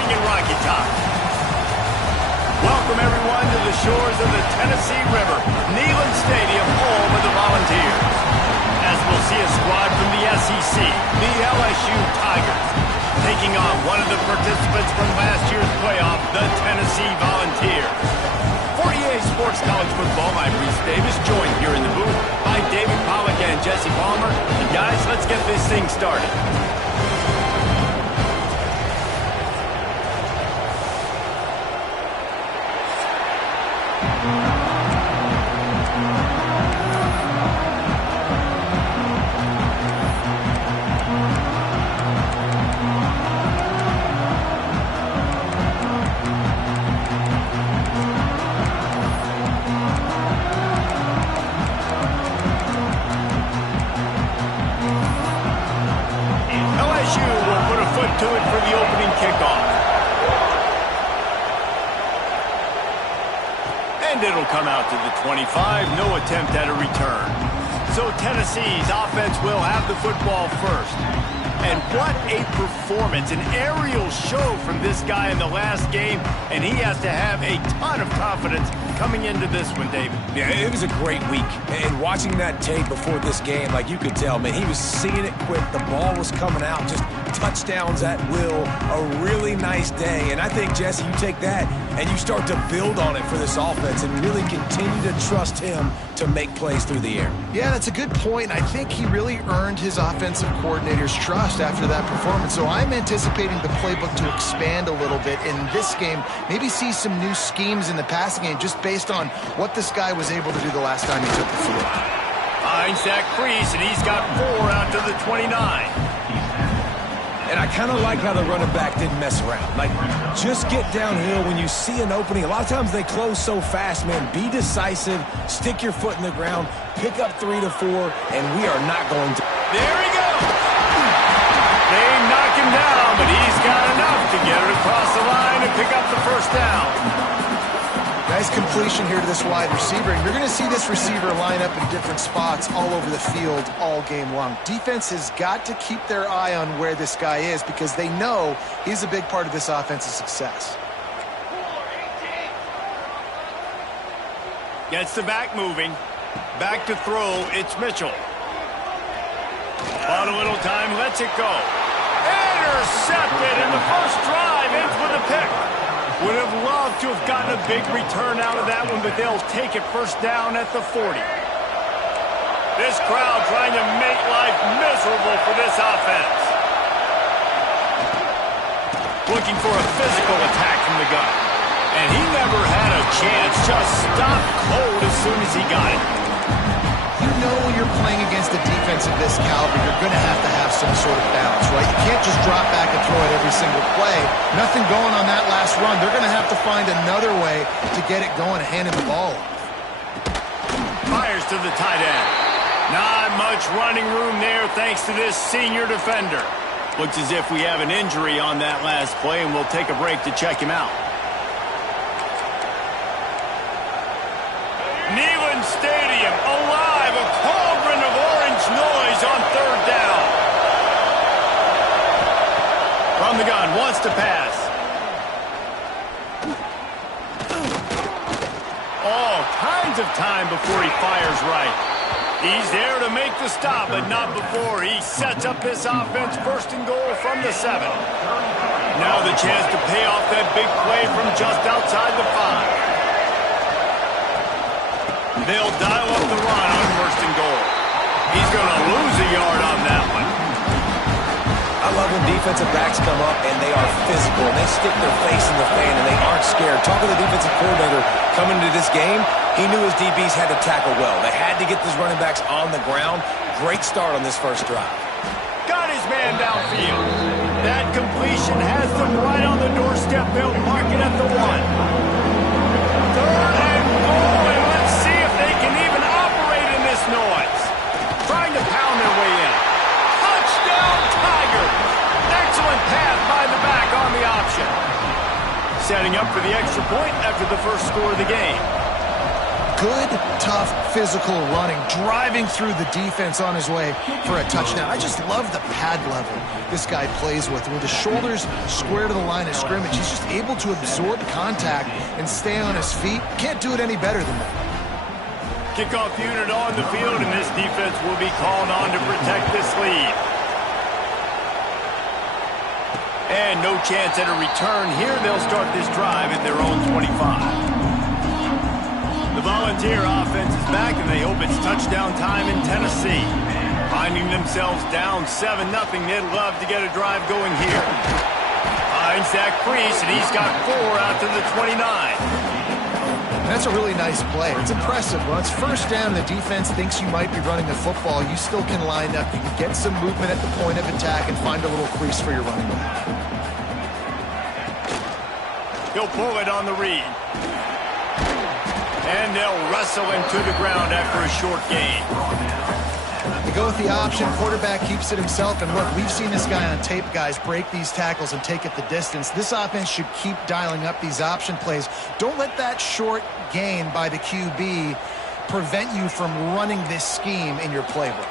singing Rocky Top. Welcome, everyone, to the shores of the Tennessee River, Neyland Stadium, home of the Volunteers. As we'll see a squad from the SEC, the LSU Tigers, taking on one of the participants from last year's playoff, the Tennessee Volunteers. 48 Sports College Football, I'm Reese Davis, joined here in the booth by David Pollack and Jesse Palmer. And guys, let's get this thing started. To it for the opening kickoff. And it'll come out to the 25. No attempt at a return. So Tennessee's offense will have the football first. And what a performance, an aerial show from this guy in the last game, and he has to have a ton of confidence coming into this one, David. Yeah, it was a great week, and watching that tape before this game, like you could tell, man, he was seeing it quick, the ball was coming out, just touchdowns at will, a really nice day, and I think, Jesse, you take that and you start to build on it for this offense and really continue to trust him to make plays through the air. Yeah, that's a good point. I think he really earned his offensive coordinator's trust after that performance. So I'm anticipating the playbook to expand a little bit in this game, maybe see some new schemes in the passing game just based on what this guy was able to do the last time he took the field. Finds that crease, and he's got 4 out to the 29. And I kind of like how the running back didn't mess around. Like, just get downhill when you see an opening. A lot of times they close so fast, man. Be decisive, stick your foot in the ground, pick up 3 to 4, and we are not going to. There he goes. They knock him down, but he's got enough to get it across the line and pick up the first down. Nice completion here to this wide receiver, and you're going to see this receiver line up in different spots all over the field all game long. Defense has got to keep their eye on where this guy is because they know he's a big part of this offense's success. Gets the back moving. Back to throw, it's Mitchell. Bought a little time, lets it go. Intercepted, and the first drive ends with a pick. Would have loved to have gotten a big return out of that one, but they'll take it first down at the 40. This crowd trying to make life miserable for this offense. Looking for a physical attack from the gun. And he never had a chance, just stopped cold as soon as he got it. You know when you're playing against a defense of this caliber, you're going to have some sort of balance, right? You can't just drop back and throw it every single play. Nothing going on that last run. They're going to have to find another way to get it going and hand him the ball off. Fires to the tight end. Not much running room there thanks to this senior defender. Looks as if we have an injury on that last play, and we'll take a break to check him out. Neyland Stadium alive, a cauldron of orange noise on third down. From the gun, wants to pass. All kinds of time before he fires right. He's there to make the stop, but not before he sets up this offense first and goal from the 7. Now the chance to pay off that big play from just outside the 5. They'll dial up the run on first and goal. He's going to lose a yard on that one. I love when defensive backs come up and they are physical and they stick their face in the fan and they aren't scared. Talking to the defensive coordinator coming into this game, he knew his DBs had to tackle well. They had to get these running backs on the ground. Great start on this first drive. Got his man downfield. That completion has them right on the doorstep. They'll mark it at the 1. Third and goal, and let's see if they can even operate in this noise. Trying to pound their way in. Touchdown, Tigers! Excellent pass by the back on the option. Setting up for the extra point after the first score of the game. Good, tough, physical running, driving through the defense on his way for a touchdown. I just love the pad level this guy plays with his shoulders square to the line of scrimmage. He's just able to absorb contact and stay on his feet. Can't do it any better than that. Kickoff unit on the field, and this defense will be called on to protect this lead. And no chance at a return here. They'll start this drive at their own 25. The Volunteer offense is back, and they hope it's touchdown time in Tennessee. Finding themselves down 7-0, they'd love to get a drive going here. Finds that crease, and he's got 4 out to the 29. That's a really nice play. It's impressive. When it's first down, the defense thinks you might be running the football. You still can line up. You can get some movement at the point of attack and find a little crease for your running back. He'll pull it on the read. And they'll wrestle him to the ground after a short gain. They go with the option. Quarterback keeps it himself. And look, we've seen this guy on tape, guys, break these tackles and take it the distance. This offense should keep dialing up these option plays. Don't let that short gain by the QB prevent you from running this scheme in your playbook.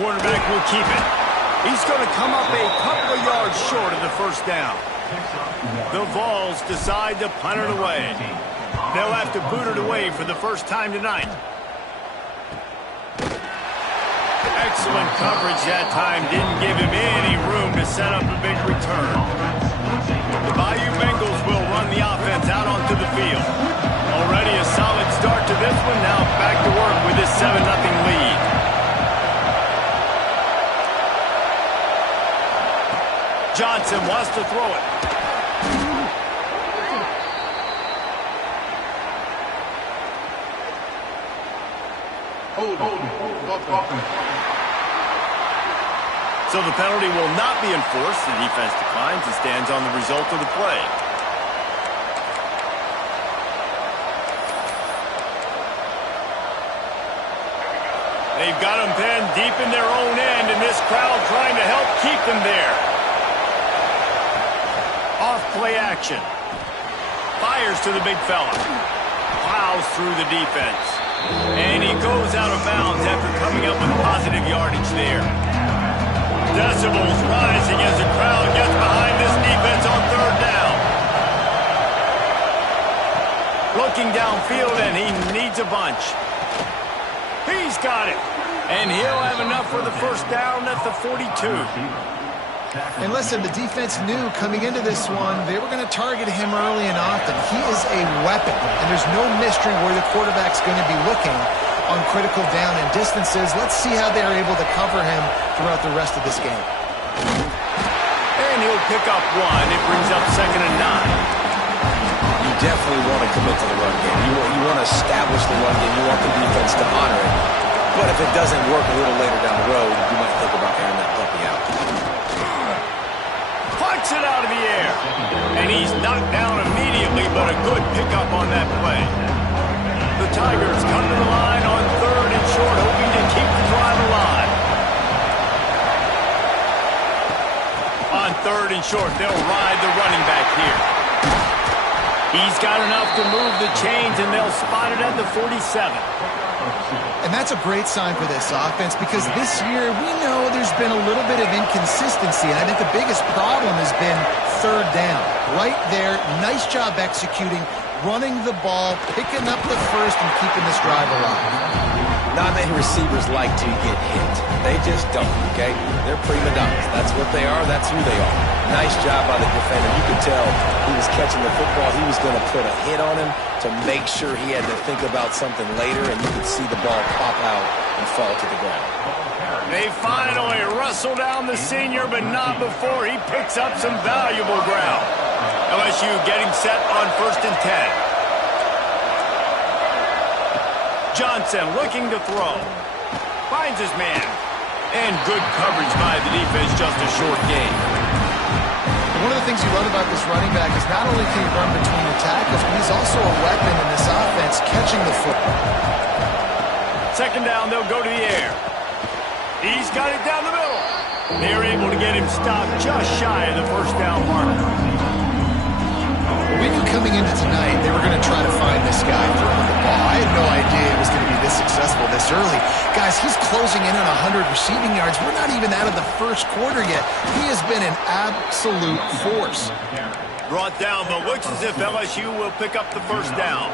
Quarterback will keep it. He's going to come up a couple of yards short of the first down. The Vols decide to punt it away. They'll have to boot it away for the first time tonight. Excellent coverage that time. Didn't give him any room to set up a big return. The Bayou Bengals will run the offense out onto the field. Already a solid start to this one. Now back to work with this 7-0 lead. Johnson wants to throw it. So the penalty will not be enforced. The defense declines and stands on the result of the play. They've got them pinned deep in their own end, and this crowd trying to help keep them there. Off-play action. Fires to the big fella. Plows through the defense. And he goes out of bounds after coming up with positive yardage there. Decibels rising as the crowd gets behind this defense on third down. Looking downfield, and he needs a bunch. He's got it. And he'll have enough for the first down at the 42. And listen, the defense knew coming into this one, they were going to target him early and often. He is a weapon, and there's no mystery where the quarterback's going to be looking on critical down and distances. Let's see how they're able to cover him throughout the rest of this game. And he'll pick up 1. It brings up 2nd and 9. You definitely want to commit to the run game. You want to establish the run game. You want the defense to honor it. But if it doesn't work a little later down the road, you might think about airing that puppy out. Punts it out of the air. And he's knocked down immediately, but a good pickup on that play. The Tigers come to the line on 3rd and short, hoping to keep the drive alive. On 3rd and short, they'll ride the running back here. He's got enough to move the chains, and they'll spot it at the 47. And that's a great sign for this offense because this year we know there's been a little bit of inconsistency, and I think the biggest problem has been third down. Right there, nice job executing, running the ball, picking up the first, and keeping this drive alive. Not many receivers like to get hit. They just don't, okay? They're prima donnas. That's what they are. That's who they are. Nice job by the defender. You could tell he was catching the football. He was going to put a hit on him to make sure he had to think about something later, and you could see the ball pop out and fall to the ground. They finally wrestle down the senior, but not before he picks up some valuable ground. LSU getting set on 1st and 10. Johnson looking to throw. Finds his man. And good coverage by the defense, just a short gain. One of the things you love about this running back is not only can he run between the tackles, but he's also a weapon in this offense catching the football. 2nd down, they'll go to the air. He's got it down the middle. They're able to get him stopped just shy of the first down marker. We knew coming into tonight they were going to try to find this guy throwing the ball. I had no idea it was going to be this successful this early. Guys, he's closing in on 100 receiving yards. We're not even out of the first quarter yet. He has been an absolute force. Brought down, but looks as if LSU will pick up the first down.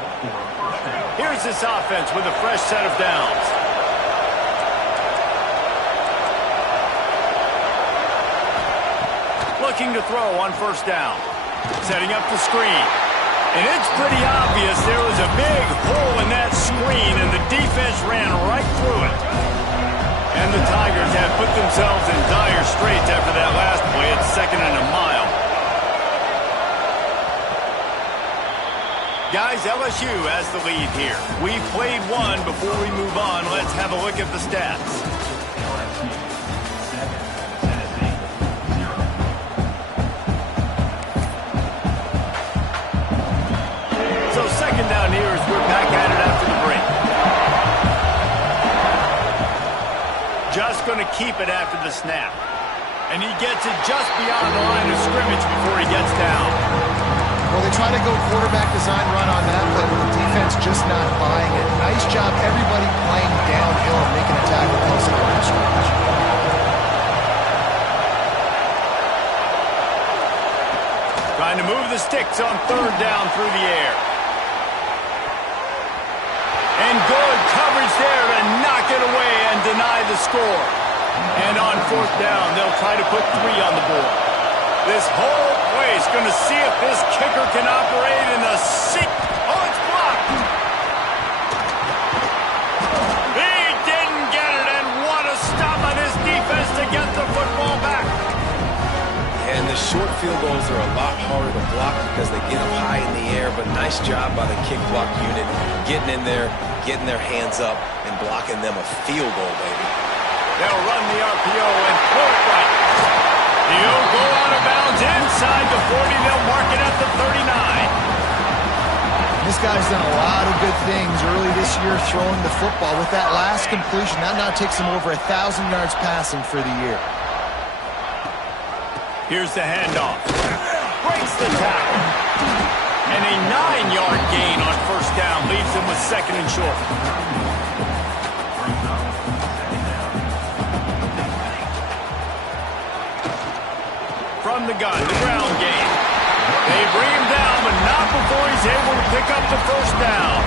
Here's this offense with a fresh set of downs. Looking to throw on first down. Setting up the screen. And it's pretty obvious there was a big hole in that screen, and the defense ran right through it. And the Tigers have put themselves in dire straits after that last play. It's 2nd and a mile. Guys, LSU has the lead here. We played one before we move on. Let's have a look at the stats. So 2nd down here as we're back at it after the break. Just going to keep it after the snap. And he gets it just beyond the line of scrimmage before he gets down. Well, they try to go quarterback design run on that play, but the defense just not buying it. Nice job, everybody playing downhill and making a tackle close to the line of scrimmage. Trying to move the sticks on 3rd down through the air. And good coverage there to knock it away and deny the score. And on 4th down, they'll try to put 3 on the board. This whole place going to see if this kicker can operate in the seat. Oh, it's blocked. He didn't get it, and what a stop on his defense to get the football back. And the short field goals are a lot harder to block because they get them high in the air, but nice job by the kick block unit getting in there, getting their hands up, and blocking them a field goal, baby. They'll run the RPO and pull it right. He'll go out of bounds inside the 40. They'll mark it at the 39. This guy's done a lot of good things early this year throwing the football. With that last completion, that now takes him over 1,000 yards passing for the year. Here's the handoff. Breaks the tackle. And a 9-yard gain on first down leaves him with 2nd and short. From the gun, the ground game. They bring him down, but not before he's able to pick up the first down.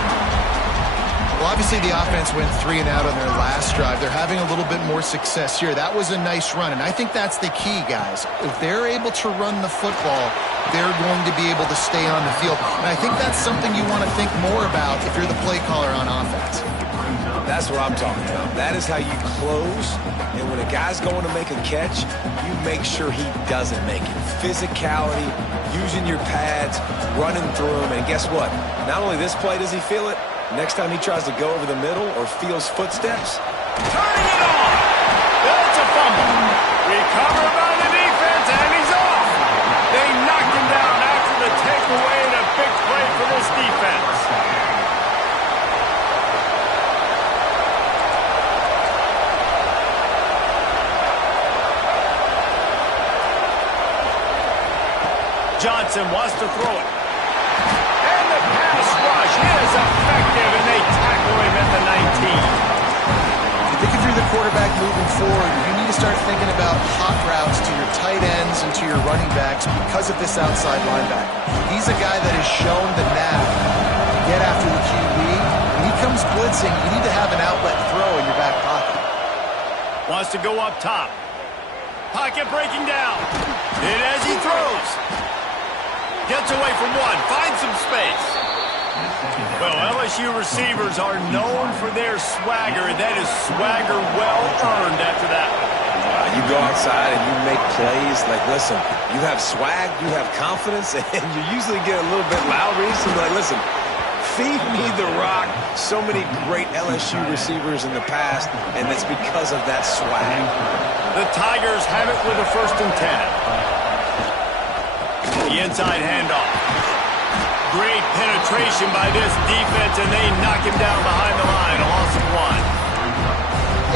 Well, obviously the offense went 3 and out on their last drive. They're having a little bit more success here. That was a nice run, and I think that's the key, guys. If they're able to run the football, they're going to be able to stay on the field. And I think that's something you want to think more about if you're the play caller on offense. That's what I'm talking about. That is how you close. And when a guy's going to make a catch, you make sure he doesn't make it. Physicality, using your pads, running through him. And guess what? Not only this play does he feel it, next time he tries to go over the middle or feels footsteps. Turning it on. That's a fumble. Recovered by the defense, and he's off. They knocked him down after the takeaway, and a big play for this defense. Johnson wants to throw it. And the pass rush is effective, and they tackle him at the 19. I think if you're the quarterback moving forward, you need to start thinking about hot routes to your tight ends and to your running backs because of this outside linebacker. He's a guy that has shown the knack to get after the QB. When he comes blitzing, you need to have an outlet throw in your back pocket. Wants to go up top. Pocket breaking down. And as he throws, gets away from one, finds some space. Well, LSU receivers are known for their swagger, and that is swagger well earned after that. You go outside and you make plays. Like, listen, you have swag, you have confidence, and you usually get a little bit loud recently. Like, listen, feed me the rock. So many great LSU receivers in the past, and it's because of that swag. The Tigers have it with a 1st and 10. The inside handoff. Great penetration by this defense, and they knock him down behind the line. A loss of 1.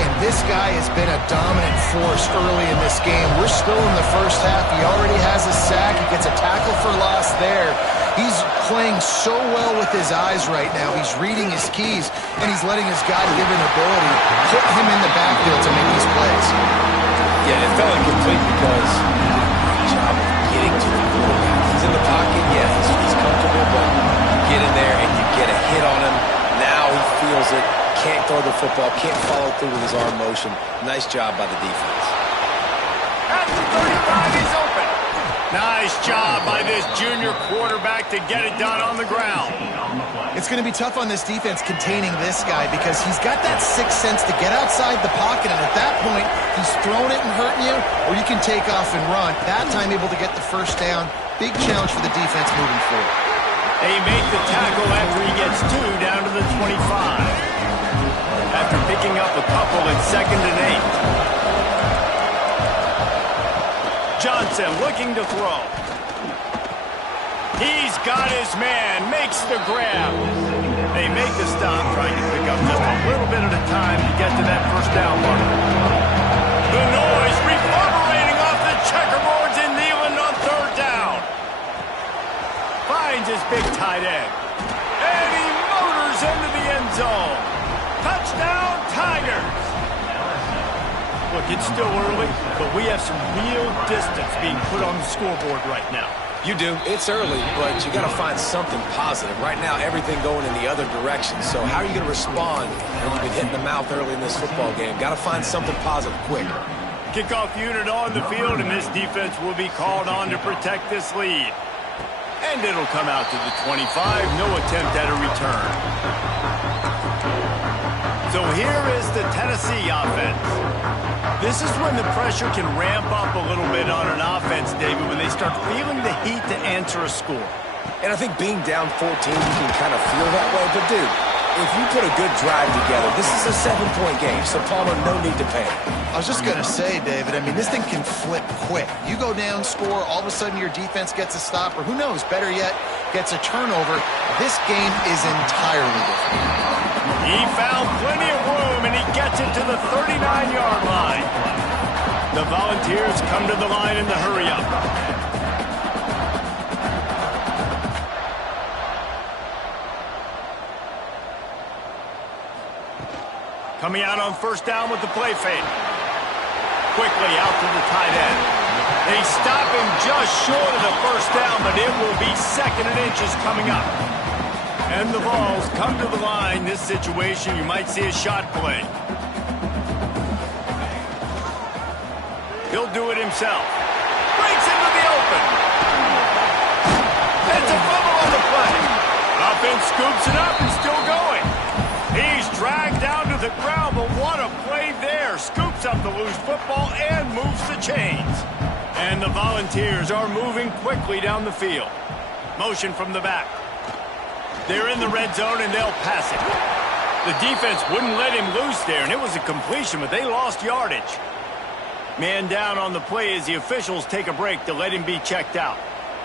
And this guy has been a dominant force early in this game. We're still in the first half. He already has a sack. He gets a tackle for loss there. He's playing so well with his eyes right now. He's reading his keys, and he's letting his God-given ability put him in the backfield to make these plays. Yeah, it felt incomplete because great job of getting to the quarterback. He's in the pocket, yeah, he's comfortable, but you get in there and you get a hit on him. Now he feels it, can't throw the football, can't follow through with his arm motion. Nice job by the defense. At the 35, he's open. Nice job by this junior quarterback to get it done on the ground. It's going to be tough on this defense containing this guy because he's got that sixth sense to get outside the pocket, and at that point, he's throwing it and hurting you, or you can take off and run. That time able to get the first down. Big challenge for the defense moving forward. They make the tackle after he gets 2 down to the 25. After picking up a couple at 2nd and 8. Johnson looking to throw. He's got his man, makes the grab. They make the stop, trying to pick up just a little bit at a time to get to that first down mark. The noise reverberating off the checkerboards in Neyland on 3rd down. Finds his big tight end. And he motors into the end zone. Touchdown, Tigers. Look, it's still early, but we have some real distance being put on the scoreboard right now. You do. It's early, but you got to find something positive. Right now, everything going in the other direction. So how are you going to respond when you've been hit in the mouth early in this football game? Got to find something positive quick. Kickoff unit on the field, and this defense will be called on to protect this lead. And it'll come out to the 25. No attempt at a return. So here is the Tennessee offense. This is when the pressure can ramp up a little bit on an offense, David, when they start feeling the heat to answer a score. And I think being down 14, you can kind of feel that way. But, dude, if you put a good drive together, this is a 7-point game, so Palmer, no need to panic. I was just going to say, David, I mean, this thing can flip quick. You go down, score, all of a sudden your defense gets a stop, or who knows, better yet, gets a turnover. This game is entirely different. He found plenty of room, and he gets it to the 39-yard line. The Volunteers come to the line in the hurry-up. Coming out on 1st down with the play fake. Quickly out to the tight end. They stop him just short of the 1st down, but it will be 2nd and inches coming up. And the balls come to the line. This situation, you might see a shot play. He'll do it himself. Breaks into the open. It's a fumble on the play. Offense scoops it up and still going. He's dragged down to the ground, but what a play there. Scoops up the loose football and moves the chains. And the Volunteers are moving quickly down the field. Motion from the back. They're in the red zone, and they'll pass it. The defense wouldn't let him loose there, and it was a completion, but they lost yardage. Man down on the play as the officials take a break to let him be checked out.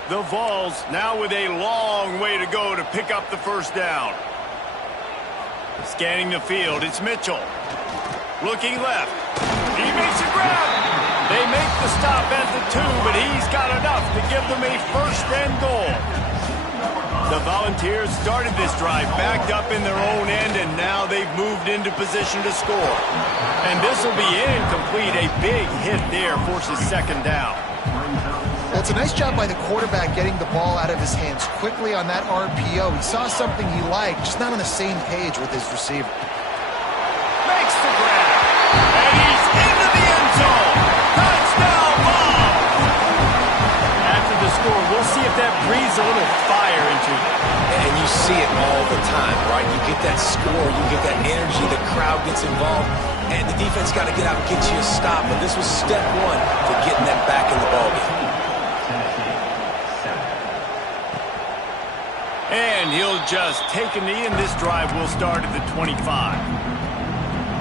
The Vols now with a long way to go to pick up the 1st down. Scanning the field, it's Mitchell. Looking left. He makes a grab. They make the stop at the 2, but he's got enough to give them a 1st and goal. The Volunteers started this drive backed up in their own end, and now they've moved into position to score. And this will be incomplete. A big hit there forces 2nd down. Well, it's a nice job by the quarterback getting the ball out of his hands quickly on that RPO. He saw something he liked, just not on the same page with his receiver. Makes the grab. And he's into the end zone. Touchdown ball. After the score, we'll see if that breathes a little fire into them. And you see it all the time, right? You get that score, you get that energy, the crowd gets involved, and the defense got to get out and get you a stop. But this was step 1 to getting them back in the ballgame. And he'll just take a knee, and this drive will start at the 25.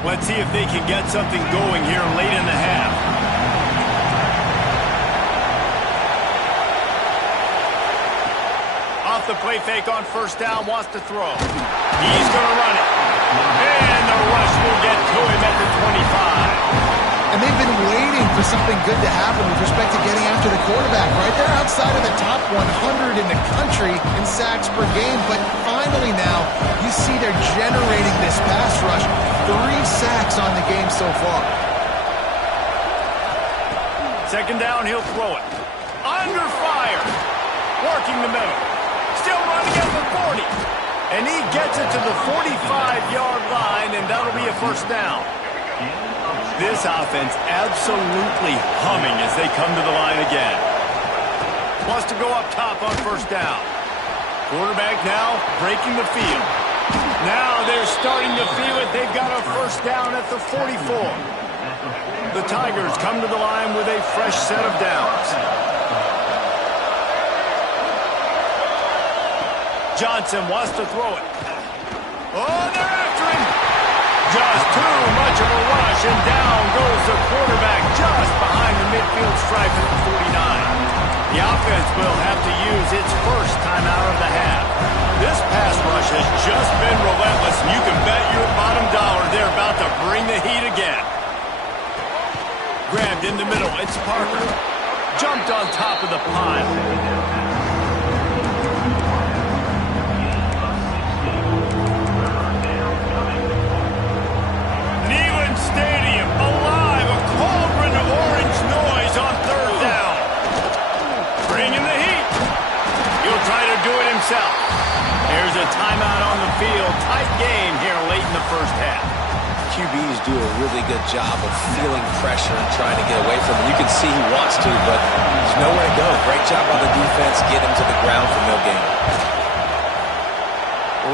Let's see if they can get something going here late in the half. Off the play fake on 1st down, wants to throw. He's going to run it. And the rush will get to him at the 25. And they've been waiting for something good to happen with respect to getting after the quarterback, right? They're outside of the top 100 in the country in sacks per game, but finally now you see they're generating this pass rush. 3 sacks on the game so far. Second down, he'll throw it. Under fire. Working the middle. Still running at the 40. And he gets it to the 45-yard line, and that'll be a first down. This offense absolutely humming as they come to the line again. Wants to go up top on first down. Quarterback now breaking the field. Now they're starting to feel it. They've got a first down at the 44. The Tigers come to the line with a fresh set of downs. Johnson wants to throw it. Oh, they're after him. Just too much of a rush, and down goes the quarterback just behind the midfield stripe at the 49. The offense will have to use its first timeout of the half. This pass rush has just been relentless, and you can bet your bottom dollar they're about to bring the heat again. Grabbed in the middle, it's Parker. Jumped on top of the pile. Stadium alive, a cauldron of orange noise on third down. Bringing the heat. He'll try to do it himself. There's a timeout on the field. Tight game here late in the first half. QBs do a really good job of feeling pressure and trying to get away from it. You can see he wants to, but there's nowhere to go. Great job by the defense. Get him to the ground for no gain.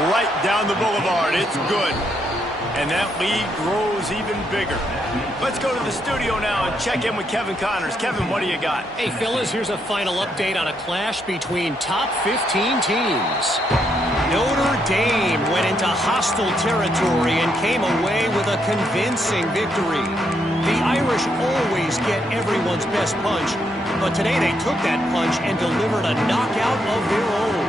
Right down the boulevard. It's good. And that lead grows even bigger. Let's go to the studio now and check in with Kevin Connors. Kevin, what do you got? Hey, fellas, here's a final update on a clash between top 15 teams. Notre Dame went into hostile territory and came away with a convincing victory. The Irish always get everyone's best punch, but today they took that punch and delivered a knockout of their own.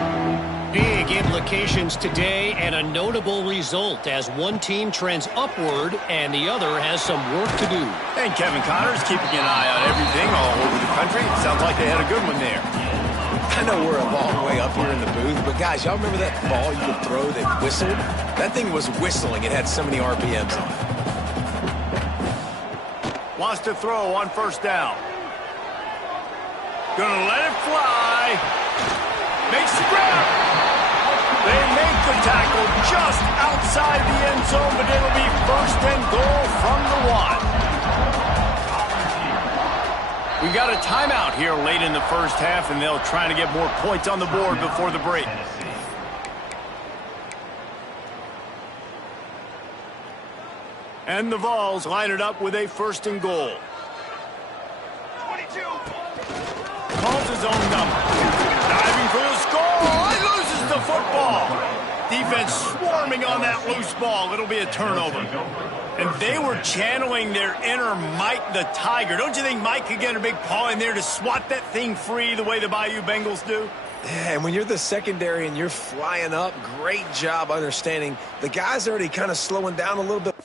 Big implications today and a notable result as one team trends upward and the other has some work to do. And Kevin Connors keeping an eye on everything all over the country. Sounds like they had a good one there. I know we're a long way up here in the booth, but guys, y'all remember that ball you could throw that whistled? That thing was whistling. It had so many RPMs on it. Wants to throw on first down. Gonna let it fly. Makes the grab. They make the tackle just outside the end zone, but it'll be first and goal from the 1. We got a timeout here late in the first half, and they'll try to get more points on the board before the break. And the Vols line it up with a first and goal. 22. Calls his own number. Diving for the score. He loses the football. Defense swarming on that loose ball. It'll be a turnover. And they were channeling their inner Mike the Tiger. Don't you think Mike could get a big paw in there to swat that thing free the way the Bayou Bengals do? Yeah, and when you're the secondary and you're flying up, great job understanding. The guy's already kind of slowing down a little bit.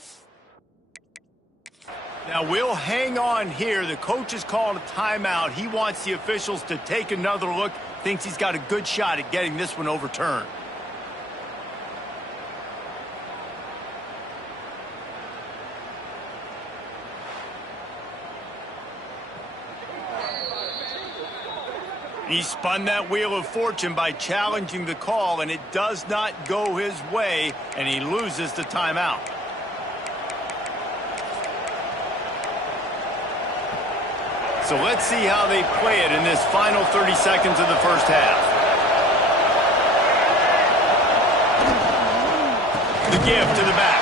Now, we'll hang on here. The coach has called a timeout. He wants the officials to take another look. Thinks he's got a good shot at getting this one overturned. He spun that wheel of fortune by challenging the call, and it does not go his way, and he loses the timeout. So let's see how they play it in this final 30 seconds of the first half. The give to the back.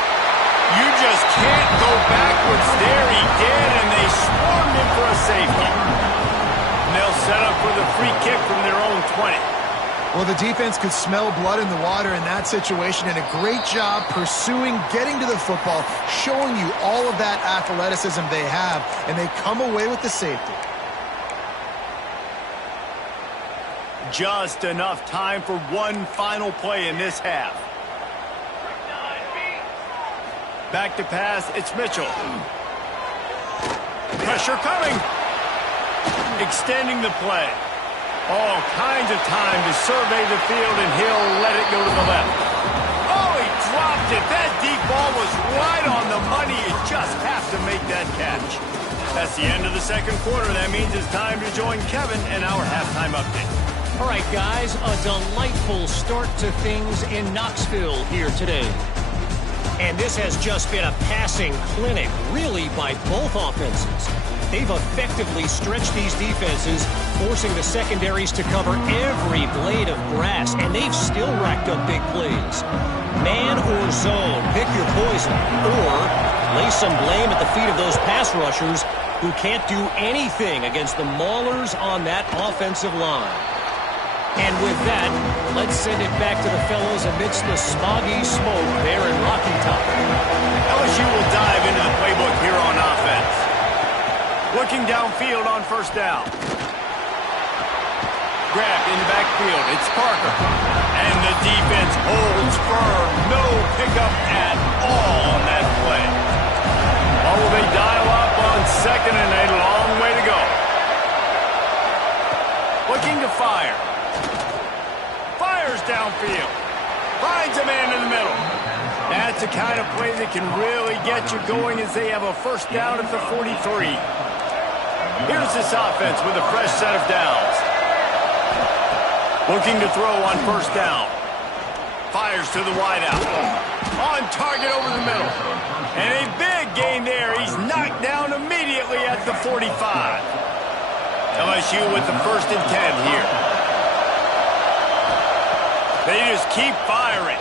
You just can't go backwards there. He did, and they swarmed him for a safety. And they'll set up for the free kick from their own 20. Well, the defense could smell blood in the water in that situation, and a great job pursuing, getting to the football, showing you all of that athleticism they have, and they come away with the safety. Just enough time for one final play in this half. Back to pass, it's Mitchell. Pressure coming. Extending the play. All kinds of time to survey the field, and he'll let it go to the left. Oh, he dropped it. That deep ball was right on the money. You just have to make that catch. That's the end of the second quarter. That means it's time to join Kevin in our halftime update. All right, guys, a delightful start to things in Knoxville here today. And this has just been a passing clinic, really, by both offenses. They've effectively stretched these defenses, forcing the secondaries to cover every blade of grass, and they've still racked up big plays. Man or zone, pick your poison, or lay some blame at the feet of those pass rushers who can't do anything against the maulers on that offensive line. And with that, let's send it back to the fellows amidst the smoggy smoke there in Rocky Top. LSU will dive into the playbook here on offense. Looking downfield on first down. Grabbed in the backfield. It's Parker. And the defense holds firm. No pickup at all on that play. Oh, will they dial up on second and a long way to go. Looking to fire. Fires downfield. Finds a man in the middle. That's the kind of play that can really get you going as they have a first down at the 43. Here's this offense with a fresh set of downs. Looking to throw on first down. Fires to the wideout. On target over the middle. And a big gain there. He's knocked down immediately at the 45. LSU with the 1st and 10 here. They just keep firing.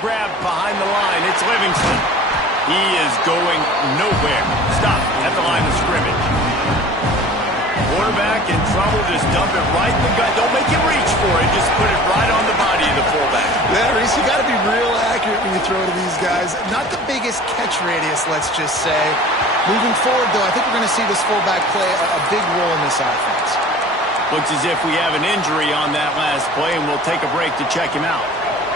Grabbed behind the line. It's Livingston. He is going nowhere. Stop at the line of scrimmage. Quarterback in trouble. Just dump it right in the gut. Don't make him reach for it. Just put it right on the body of the fullback. Yeah, Reese, you got to be real accurate when you throw to these guys. Not the biggest catch radius, let's just say. Moving forward, though, I think we're going to see this fullback play a big role in this offense. Looks as if we have an injury on that last play, and we'll take a break to check him out.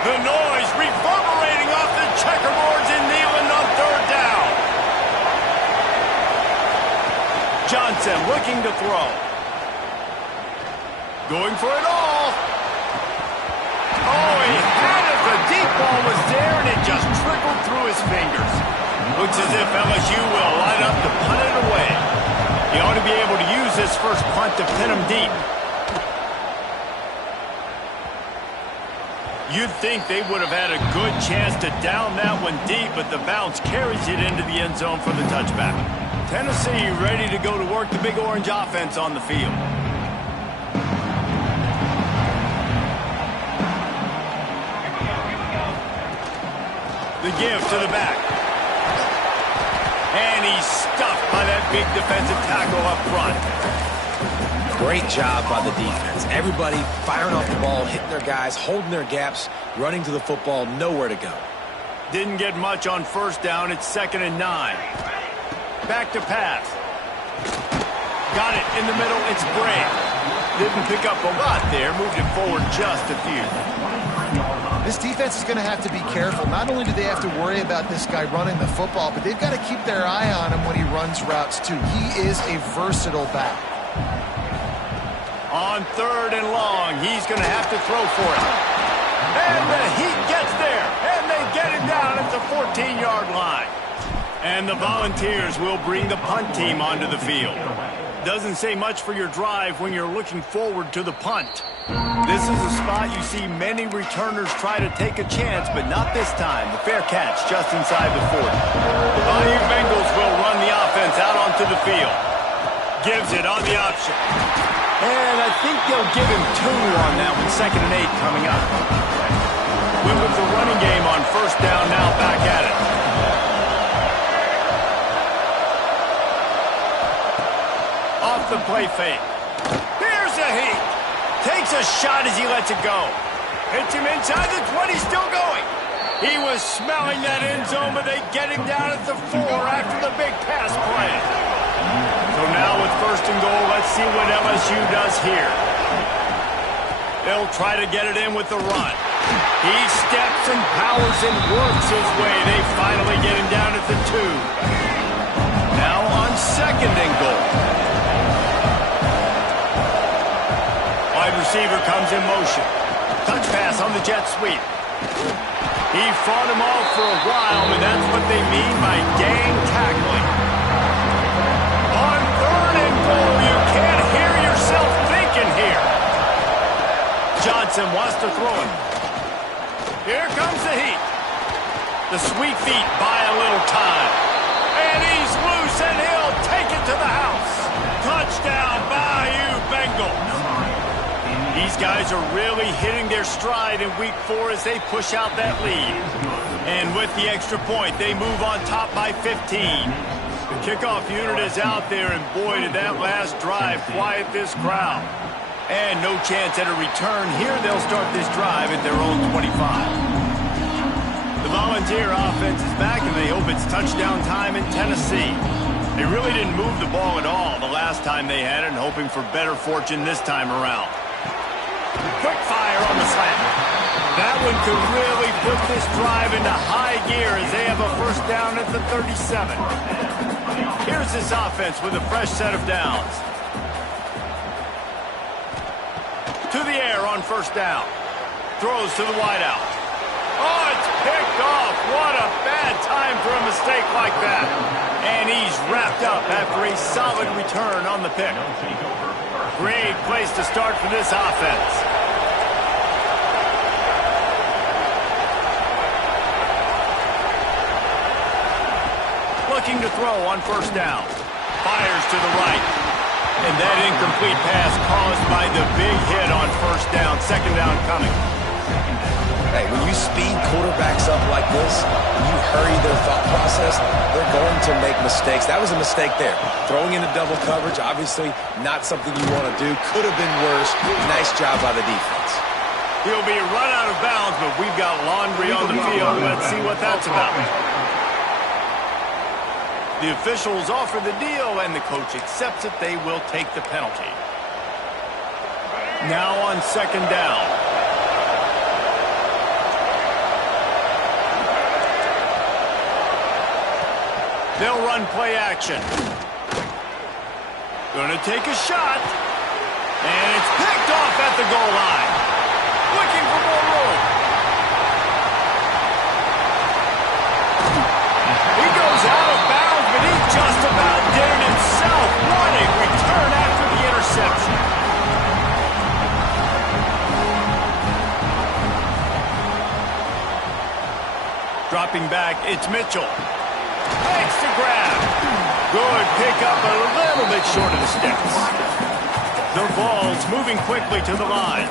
The noise reverberating off the checkerboards in Neyland on third down. Johnson looking to throw. Going for it all. Oh, he had it. The deep ball was there, and it just trickled through his fingers. Looks as if LSU will line up to punt it away. He ought to be able to use this first punt to pin him deep. You'd think they would have had a good chance to down that one deep, but the bounce carries it into the end zone for the touchback. Tennessee ready to go to work the Big Orange offense on the field. The give to the back. And he's stuffed by that big defensive tackle up front. Great job by the defense. Everybody firing off the ball, hitting their guys, holding their gaps, running to the football, nowhere to go. Didn't get much on first down. It's 2nd and 9. Back to pass. Got it in the middle. It's Bray. Didn't pick up a lot there. Moved it forward just a few. This defense is going to have to be careful. Not only do they have to worry about this guy running the football, but they've got to keep their eye on him when he runs routes, too. He is a versatile back. On 3rd and long, he's going to have to throw for it. And the Heat gets there, and they get him down at the 14-yard line. And the Volunteers will bring the punt team onto the field. Doesn't say much for your drive when you're looking forward to the punt. This is a spot you see many returners try to take a chance, but not this time. The fair catch just inside the 40. The Bayou Bengals will run the offense out onto the field. Gives it on the option. And I think they'll give him 2 on that one. 2nd and 8 coming up. Went with the running game on first down, now back at it. Off the play fake. Here's a Heat. Takes a shot as he lets it go. Hits him inside the 20, still going. He was smelling that end zone, but they get him down at the 4 after the big pass play. So now with 1st and goal, let's see what LSU does here. They'll try to get it in with the run. He steps and powers and works his way. They finally get him down at the 2. Now second and goal. Wide receiver comes in motion. Touch pass on the jet sweep. He fought him off for a while, but that's what they mean by gang tackling. On third and goal, you can't hear yourself thinking here. Johnson wants to throw it. Here comes the heat. The sweet feet buy a little time. And he's loose, and he'll take it to the house. Touchdown, Bayou Bengals. These guys are really hitting their stride in Week 4 as they push out that lead. And with the extra point, they move on top by 15. The kickoff unit is out there, and boy, did that last drive quiet this crowd. And no chance at a return. Here they'll start this drive at their own 25. The Volunteer offense is back, and they hope it's touchdown time in Tennessee. They really didn't move the ball at all the last time they had it, and hoping for better fortune this time around. Quick fire on the slant. That one could really put this drive into high gear as they have a first down at the 37. Here's this offense with a fresh set of downs. To the air on first down. Throws to the wideout. Oh, it's picked off. What a bad time for a mistake like that. And he's wrapped up after a solid return on the pick. Great place to start for this offense. Looking to throw on first down. Fires to the right. And that incomplete pass caused by the big hit on first down. Second down coming. Hey, when you speed quarterbacks up like this, when you hurry their thought process, they're going to make mistakes. That was a mistake there. Throwing into double coverage, obviously not something you want to do. Could have been worse. Nice job by the defense. He'll be run out of bounds, but we've got laundry on the field. Let's see what that's about. The officials offer the deal, and the coach accepts it. They will take the penalty. Now on second down. They'll run play action. Gonna take a shot. And it's picked off at the goal line. Looking for more room. He goes out of bounds, but he just about did it himself. What a return after the interception. Dropping back, it's Mitchell. Makes the grab. Good pickup, but a little bit short of the sticks. The ball's moving quickly to the line.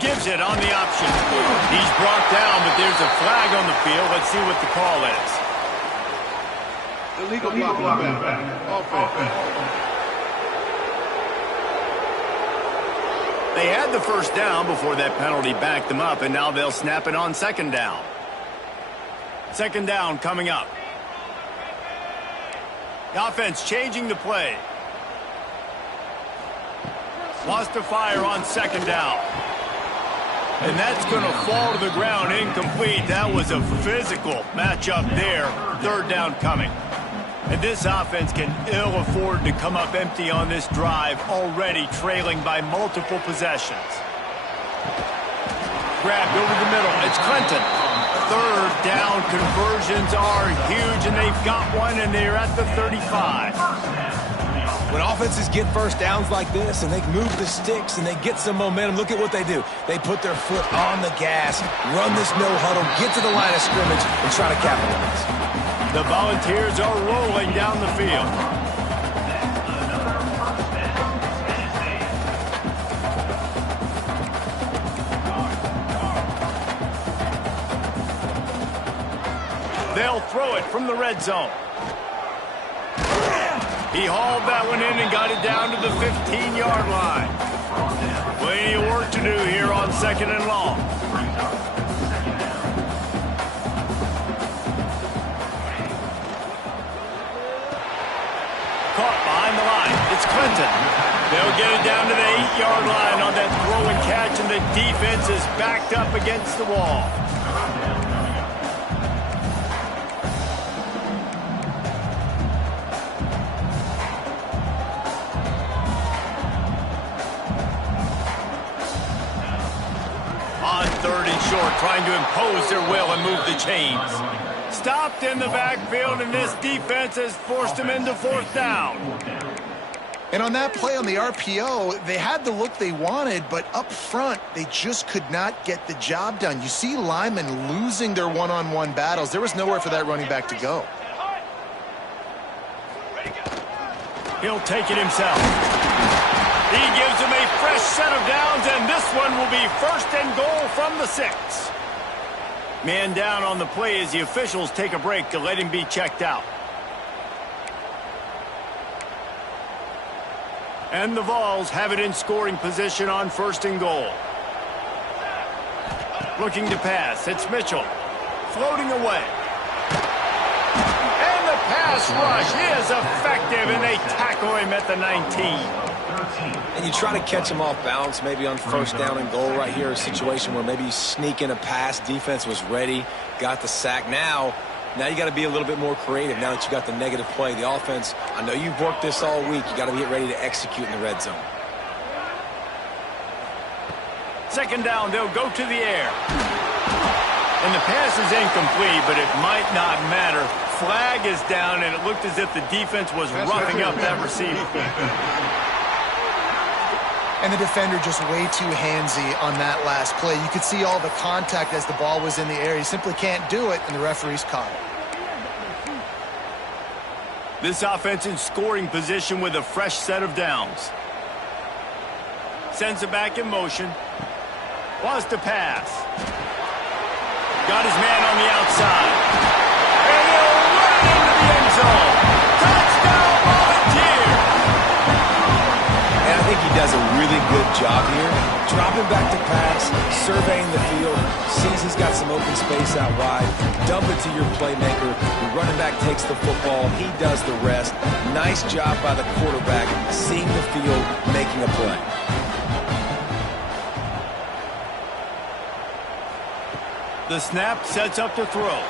Gives it on the option. He's brought down, but there's a flag on the field. Let's see what the call is. Illegal blocking offense. They had the first down before that penalty backed them up, and now they'll snap it on second down. Second down coming up. The offense changing the play. Lost a fire on second down. And that's going to fall to the ground incomplete. That was a physical matchup there. Third down coming. And this offense can ill afford to come up empty on this drive, already trailing by multiple possessions. Grabbed over the middle. It's Clinton. Third down conversions are huge, and they've got one, and they're at the 35. When offenses get first downs like this and they move the sticks and they get some momentum, look at what they do. They put their foot on the gas, run this no-huddle, get to the line of scrimmage, and try to capitalize. The Volunteers are rolling down the field. They'll throw it from the red zone. He hauled that one in and got it down to the 15-yard line. Plenty of work to do here on second and long. Caught behind the line. It's Clinton. They'll get it down to the 8-yard line on that throw and catch, and the defense is backed up against the wall. On 3rd and short, trying to impose their will and move the chains. Stopped in the backfield, and this defense has forced them into 4th down. And on that play on the RPO, they had the look they wanted, but up front, they just could not get the job done. You see linemen losing their one-on-one battles. There was nowhere for that running back to go. He'll take it himself. He gives them a fresh set of downs, and this one will be 1st and goal from the 6. Man down on the play as the officials take a break to let him be checked out. And the Vols have it in scoring position on 1st and goal. Looking to pass. It's Mitchell. Floating away. And the pass rush is effective, and they tackle him at the 19. And you try to catch him off balance, maybe on 1st down and goal right here, a situation where maybe you sneak in a pass. Defense was ready, got the sack. Now you got to be a little bit more creative now that you got the negative play. The offense, I know you've worked this all week. You got to get ready to execute in the red zone. 2nd down, they'll go to the air. And the pass is incomplete, but it might not matter. Flag is down, and it looked as if the defense was roughing up that receiver. And the defender just way too handsy on that last play. You could see all the contact as the ball was in the air. He simply can't do it, and the referee's caught it. This offense in scoring position with a fresh set of downs. Sends it back in motion. Wants to pass. Got his man on the outside. And he'll run into the end zone. Touchdown, Volunteers! And I think he does a really good job here. Dropping back to pass, surveying the field, sees he's got some open space out wide. Dump it to your playmaker. The running back takes the football. He does the rest. Nice job by the quarterback, seeing the field, making a play. The snap sets up the throw.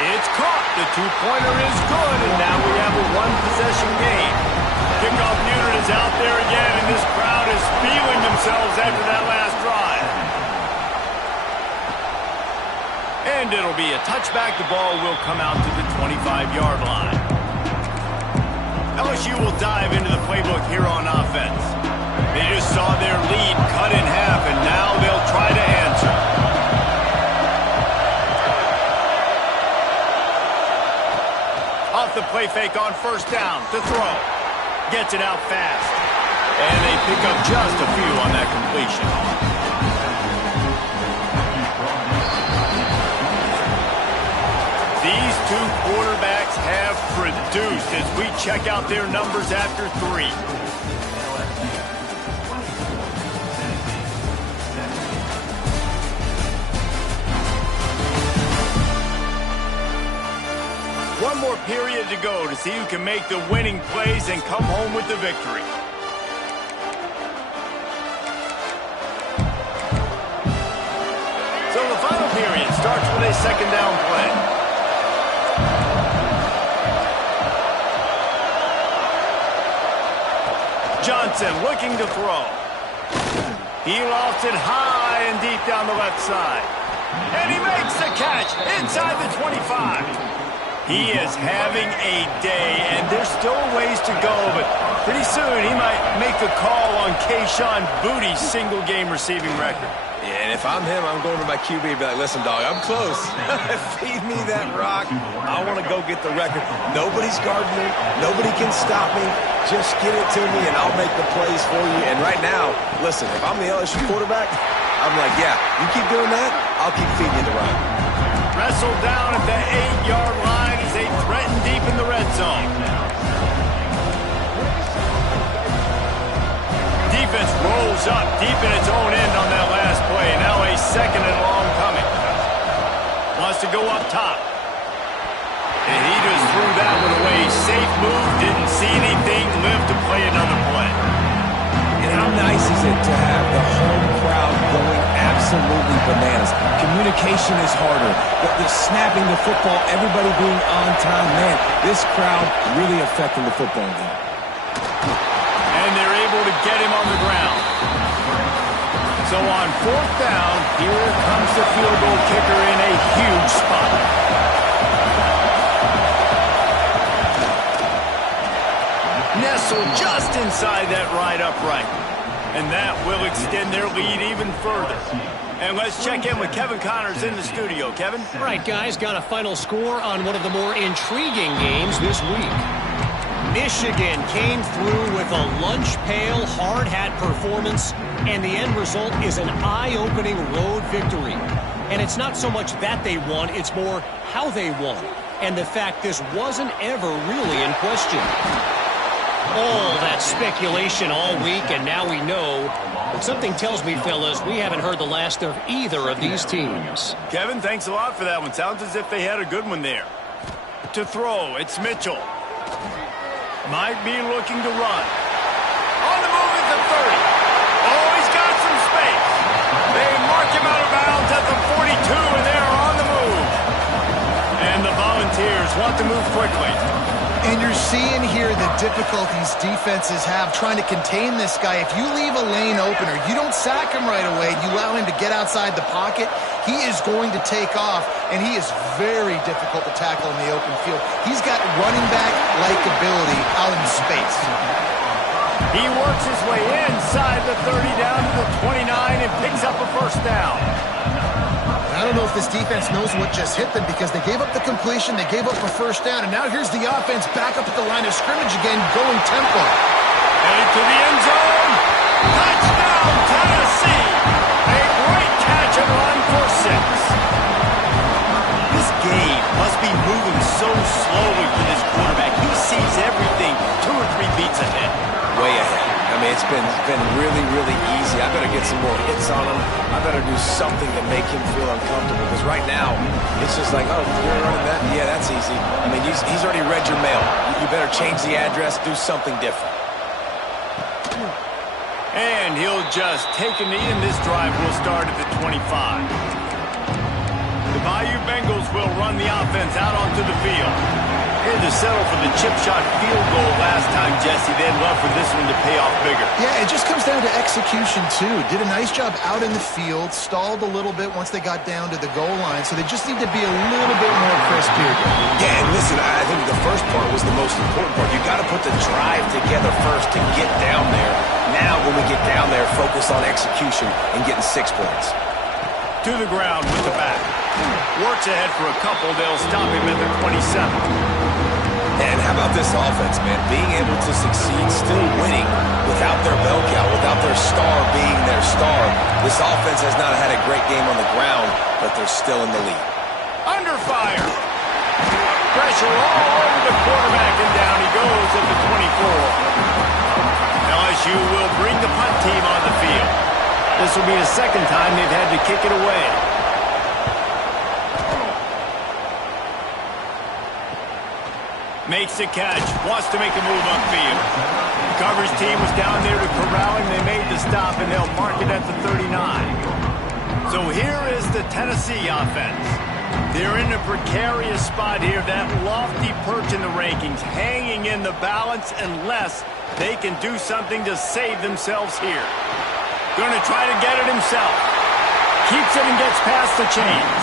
It's caught. The 2-pointer is good, and now we have a 1-possession game. Kickoff unit is out there again, and this crowd is feeling themselves after that last drive. And it'll be a touchback. The ball will come out to the 25-yard line. LSU will dive into the playbook here on offense. They just saw their lead cut in half, and now they'll try to answer. Off the play fake on 1st down to throw. Gets it out fast. And they pick up just a few on that completion. These two quarterbacks have produced as we check out their numbers after 3. One more period to go to see who can make the winning plays and come home with the victory. So the final period starts with a 2nd down play. Johnson looking to throw. He lofts it high and deep down the left side. And he makes the catch inside the 25. He is having a day, and there's still ways to go, but pretty soon he might make the call on Kayshon Boutte's single-game receiving record. Yeah, and if I'm him, I'm going to my QB and be like, listen, dog, I'm close. Feed me that rock. I want to go get the record. Nobody's guarding me. Nobody can stop me. Just get it to me, and I'll make the plays for you. And right now, listen, if I'm the LSU quarterback, I'm like, yeah, you keep doing that, I'll keep feeding you the rock. Wrestled down at the 8-yard line as they threaten deep in the red zone. Defense rolls up deep in its own end on that last play. Now a 2nd and long coming. Wants to go up top. And he just threw that one away. Safe move, didn't see anything, lived to play another play. places it to have the home crowd going absolutely bananas. Communication is harder. The snapping the football, everybody being on time, man, this crowd really affecting the football game. And they're able to get him on the ground. So on 4th down, here comes the field goal kicker in a huge spot. Nestled just inside that right upright. And that will extend their lead even further. And let's check in with Kevin Connors in the studio. Kevin? All right, guys, got a final score on one of the more intriguing games this week. Michigan came through with a lunch pail, hard hat performance, and the end result is an eye-opening road victory. And it's not so much that they won, it's more how they won, and the fact this wasn't ever really in question. All that speculation all week, and now we know. But something tells me, fellas, we haven't heard the last of either of these teams. Kevin, thanks a lot for that one. Sounds as if they had a good one there. To throw, it's Mitchell. Might be looking to run. On the move at the 30. Oh, he's got some space. They mark him out of bounds at the 42, and they're on the move. And the Volunteers want to move quickly. And you're seeing here the difficulties defenses have trying to contain this guy. If you leave a lane open or you don't sack him right away, you allow him to get outside the pocket, he is going to take off, and he is very difficult to tackle in the open field. He's got running back-like ability out in space. He works his way inside the 30 down to the 29 and picks up a 1st down. I don't know if this defense knows what just hit them because they gave up the completion, they gave up a 1st down, and now here's the offense back up at the line of scrimmage again, going tempo. Headed to the end zone. Touchdown, Tennessee. A great catch and run for 6. This game must be moving so slowly for this quarterback. He sees everything 2 or 3 beats ahead. Way ahead. I mean, it's been really, really easy. I better get some more hits on him. I better do something to make him feel uncomfortable because right now, it's just like, oh, you're running that? Yeah, that's easy. I mean, he's already read your mail. You better change the address, do something different. And he'll just take a knee, and this drive will start at the 25. The Bayou Bengals will run the offense out onto the field. Had to settle for the chip shot field goal last time, Jesse. They'd love for this one to pay off bigger. Yeah, it just comes down to execution, too. Did a nice job out in the field, stalled a little bit once they got down to the goal line, so they just need to be a little bit more crisp here. Yeah, and listen, I think the first part was the most important part. You got to put the drive together first to get down there. Now, when we get down there, focus on execution and getting 6 points. To the ground with the back. Works ahead for a couple. They'll stop him at the 27. And how about this offense, man? Being able to succeed, still winning without their bell cow, without their star being their star. This offense has not had a great game on the ground, but they're still in the lead. Under fire. Pressure all over the quarterback, and down he goes at the 24. LSU will bring the punt team on the field. This will be the 2nd time they've had to kick it away. Makes the catch, wants to make a move upfield. The coverage team was down there to corral him. They made the stop, and they'll mark it at the 39. So here is the Tennessee offense. They're in a precarious spot here, that lofty perch in the rankings, hanging in the balance unless they can do something to save themselves here. Going to try to get it himself. Keeps it and gets past the chains.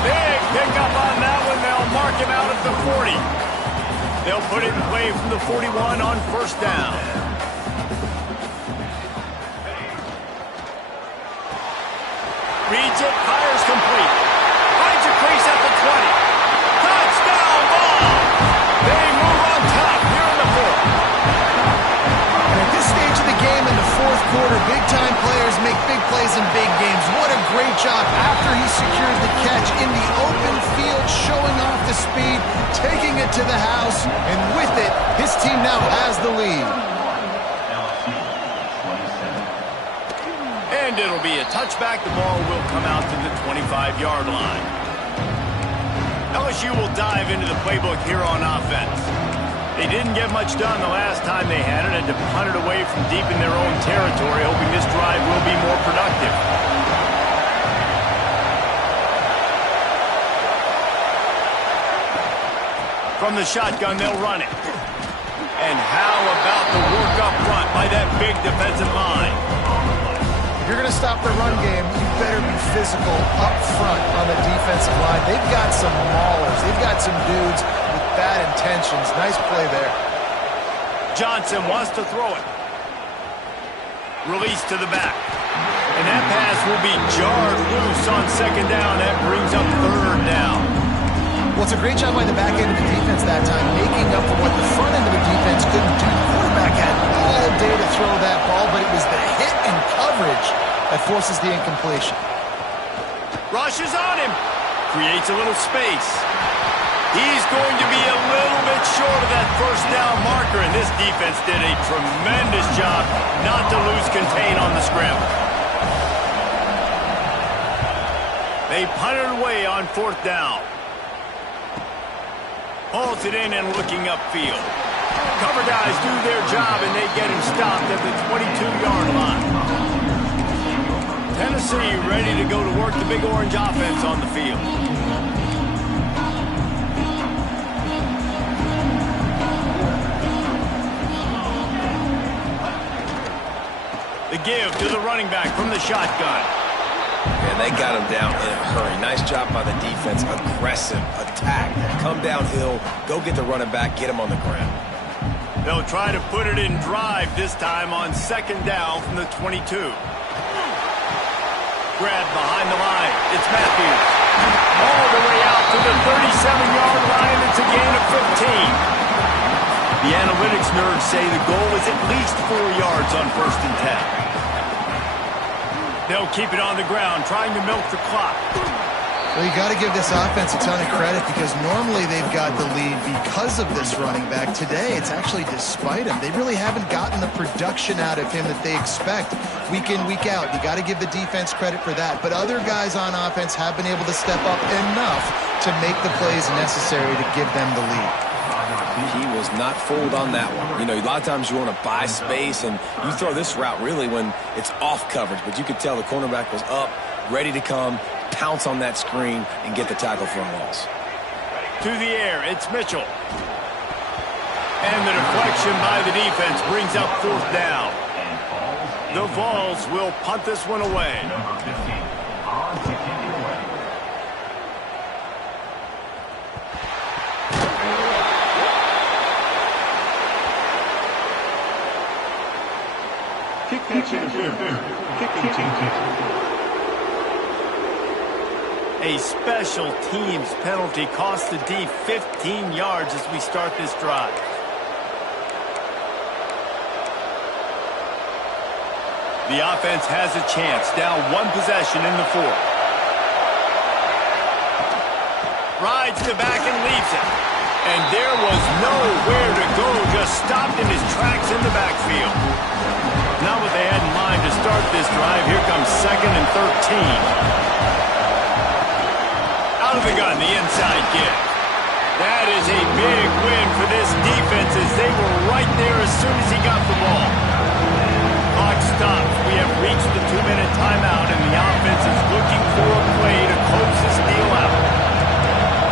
Big pickup on that one. They'll mark him out at the 40. They'll put it in play from the 41 on 1st down. Reads it, fires complete. Finds a crease at the 20. Touchdown ball! They move on top here in the 4th. And at this stage of the game in the 4th quarter, big-time players make big plays in big games. What a great job after he secured the catch in the open field, showing off the speed, taking it to the house, and with it, his team now has the lead. And it'll be a touchback. The ball will come out to the 25-yard line. LSU will dive into the playbook here on offense. They didn't get much done the last time they had it, and to punt it away from deep in their own territory, hoping this drive will be more productive. From the shotgun, they'll run it. And how about the work up front by that big defensive line? If you're going to stop the run game, you better be physical up front on the defensive line. They've got some maulers. They've got some dudes with bad intentions. Nice play there. Johnson wants to throw it. Release to the back. And that pass will be jarred loose on second down. That brings up third down. Well, it's a great job by the back end of the defense that time, making up for what the front end of the defense couldn't do. The quarterback had all day to throw that ball, but it was the hit and coverage that forces the incompletion. Rushes on him. Creates a little space. He's going to be a little bit short of that first down marker, and this defense did a tremendous job not to lose contain on the scrim. They punted away on fourth down. Holds it in and looking upfield. Cover guys do their job, and they get him stopped at the 22-yard line. Tennessee ready to go to work the Big Orange offense on the field. The give to the running back from the shotgun. And they got him down in a hurry. Nice job by the defense. Aggressive attack. Come downhill. Go get the running back. Get him on the ground. They'll try to put it in drive this time on second down from the 22. Grab behind the line. It's Matthews. All the way out to the 37-yard line. It's a gain of 15. The analytics nerds say the goal is at least 4 yards on first and 10. They'll keep it on the ground, trying to milk the clock. Well, you got to give this offense a ton of credit because normally they've got the lead because of this running back. Today, it's actually despite him. They really haven't gotten the production out of him that they expect week in, week out. You got to give the defense credit for that. But other guys on offense have been able to step up enough to make the plays necessary to give them the lead. He was not fooled on that one. You know, a lot of times you want to buy space, and you throw this route really when it's off coverage. But you could tell the cornerback was up, ready to come, pounce on that screen, and get the tackle for a loss. To the air, it's Mitchell. And the deflection by the defense brings up fourth down. The Vols will punt this one away. A special teams penalty cost the D 15 yards as we start this drive. The offense has a chance, down one possession in the fourth. Rides the back and leaves it. And there was nowhere to go, just stopped in his tracks in the backfield. Not what they had in mind to start this drive. Here comes second and 13. Out of the gun, the inside give. That is a big win for this defense as they were right there as soon as he got the ball. Clock stops. We have reached the 2-minute timeout, and the offense is looking for a play to close this deal out.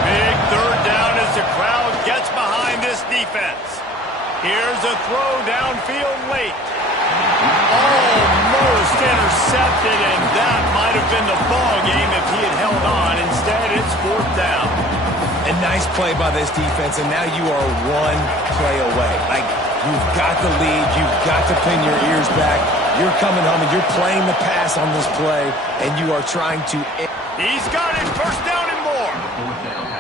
Big third down as the crowd gets behind this defense. Here's a throw downfield late. Almost intercepted, and that might have been the ball game if he had held on. Instead, it's fourth down. A nice play by this defense, and now you are one play away. Like, you've got the lead, you've got to pin your ears back. You're coming home, and you're playing the pass on this play, and you are trying to... He's got it, first down and more.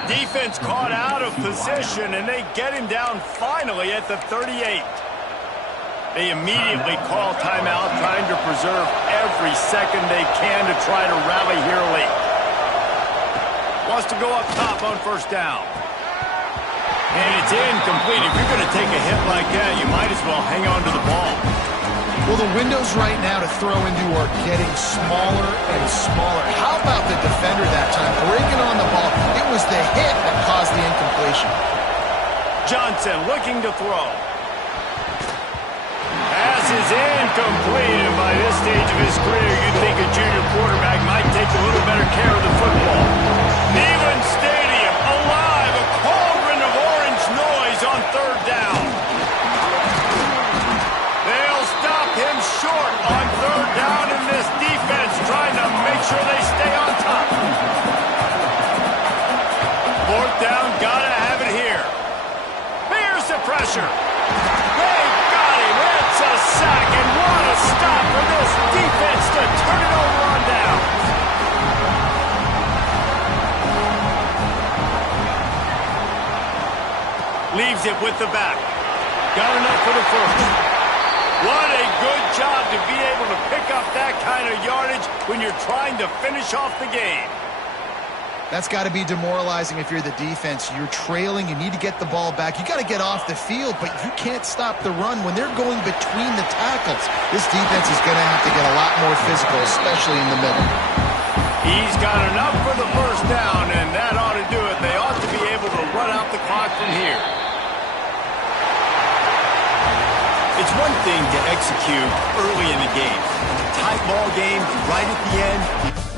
Defense caught out of position, and they get him down finally at the 38. They immediately call timeout, trying to preserve every second they can to try to rally here late. Wants to go up top on first down. And it's incomplete. If you're going to take a hit like that, you might as well hang on to the ball. Well, the windows right now to throw into are getting smaller and smaller. How about the defender that time? Breaking on the ball. It was the hit that caused the incompletion. Johnson defense and looking to throw. Pass is incomplete, and by this stage of his career, you'd think a junior quarterback might take a little better care of the football. Neyland Stadium alive, a cauldron of orange noise on third down. They'll stop him short on third down, in this defense trying to make sure they stay on top. Fourth down, gotta have it here. Here's the pressure. They got him. It's a sack, and what a stop for this defense to turn it over on down. Leaves it with the back. Got enough for the first. What a good job to be able to pick up that kind of yardage when you're trying to finish off the game. That's got to be demoralizing if you're the defense. You're trailing. You need to get the ball back. You got to get off the field, but you can't stop the run when they're going between the tackles. This defense is going to have to get a lot more physical, especially in the middle. He's got enough for the first down, and that ought to do it. They ought to be able to run out the clock from here. It's one thing to execute early in the game. Tight ball game right at the end.